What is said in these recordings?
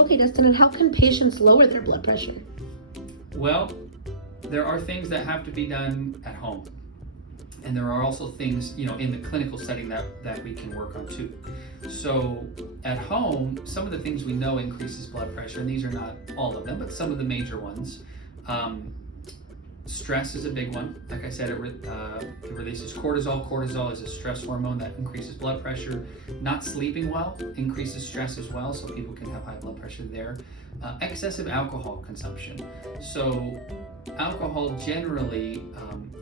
Okay, Dustin, and how can patients lower their blood pressure? Well, there are things that have to be done at home. And there are also things, in the clinical setting that we can work on too. So at home, some of the things we know increases blood pressure, and these are not all of them, but some of the major ones. Stress is a big one. Like I said, it releases cortisol. Cortisol is a stress hormone that increases blood pressure. Not sleeping well increases stress as well, so people can have high blood pressure there. Excessive alcohol consumption. So alcohol generally,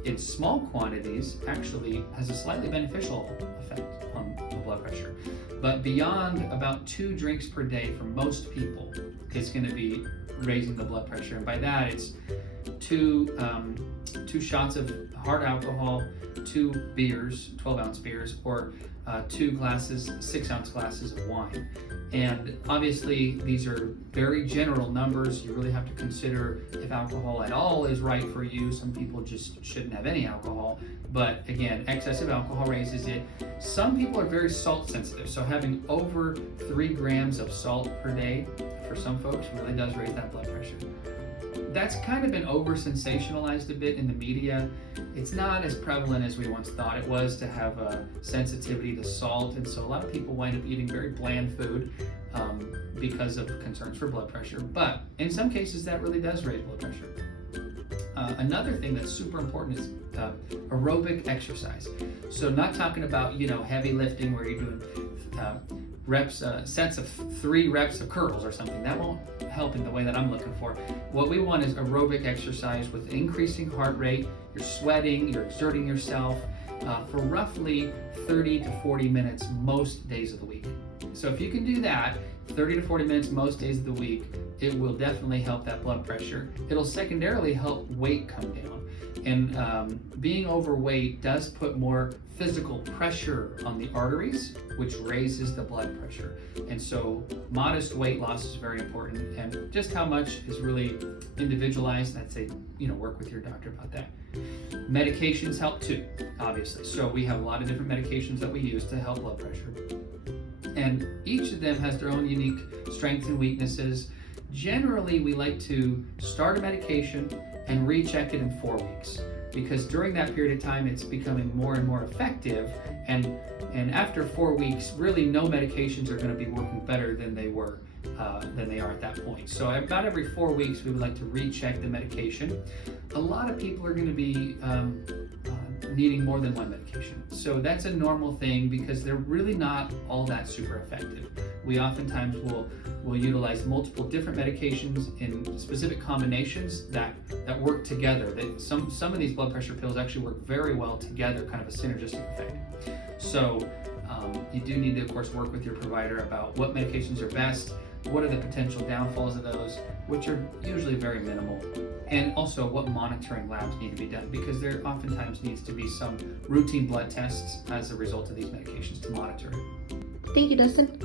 in small quantities, actually has a slightly beneficial effect on the blood pressure. But beyond about 2 drinks per day for most people, it's going to be raising the blood pressure. And by that, it's two shots of hard alcohol, 2 beers, 12-ounce beers, or 2 glasses, 6-ounce glasses of wine. And obviously, these are very general numbers. You really have to consider if alcohol at all is right for you. Some people just shouldn't have any alcohol. But again, excessive alcohol raises it. Some people are very salt sensitive. So having over 3 grams of salt per day for some folks really does raise that blood pressure. That's kind of been over-sensationalized a bit in the media. It's not as prevalent as we once thought it was to have a sensitivity to salt, and so a lot of people wind up eating very bland food because of concerns for blood pressure. But in some cases, that really does raise blood pressure. Another thing that's super important is aerobic exercise. So not talking about heavy lifting where you're doing sets of 3 reps of curls or something. That won't help in the way that I'm looking for. What we want is aerobic exercise with increasing heart rate. You're sweating, you're exerting yourself for roughly 30 to 40 minutes most days of the week. So if you can do that, 30 to 40 minutes most days of the week, it will definitely help that blood pressure. It'll secondarily help weight come down. And being overweight does put more physical pressure on the arteries, which raises the blood pressure. And so modest weight loss is very important, and just how much is really individualized. I'd say, work with your doctor about that. Medications help too, obviously. So we have a lot of different medications that we use to help blood pressure. And each of them has their own unique strengths and weaknesses. Generally, we like to start a medication and recheck it in 4 weeks, because during that period of time, it's becoming more and more effective. And after 4 weeks, really no medications are going to be working better than they were, than they are at that point. So about every 4 weeks, we would like to recheck the medication. A lot of people are going to be needing more than one medication. So that's a normal thing because they're really not all that super effective. We oftentimes will utilize multiple different medications in specific combinations that work together. Some of these blood pressure pills actually work very well together, kind of a synergistic effect. So you do need to, of course, work with your provider about what medications are best, what are the potential downfalls of those, which are usually very minimal, and also what monitoring labs need to be done, because there oftentimes needs to be some routine blood tests as a result of these medications to monitor it. Thank you, Dustin.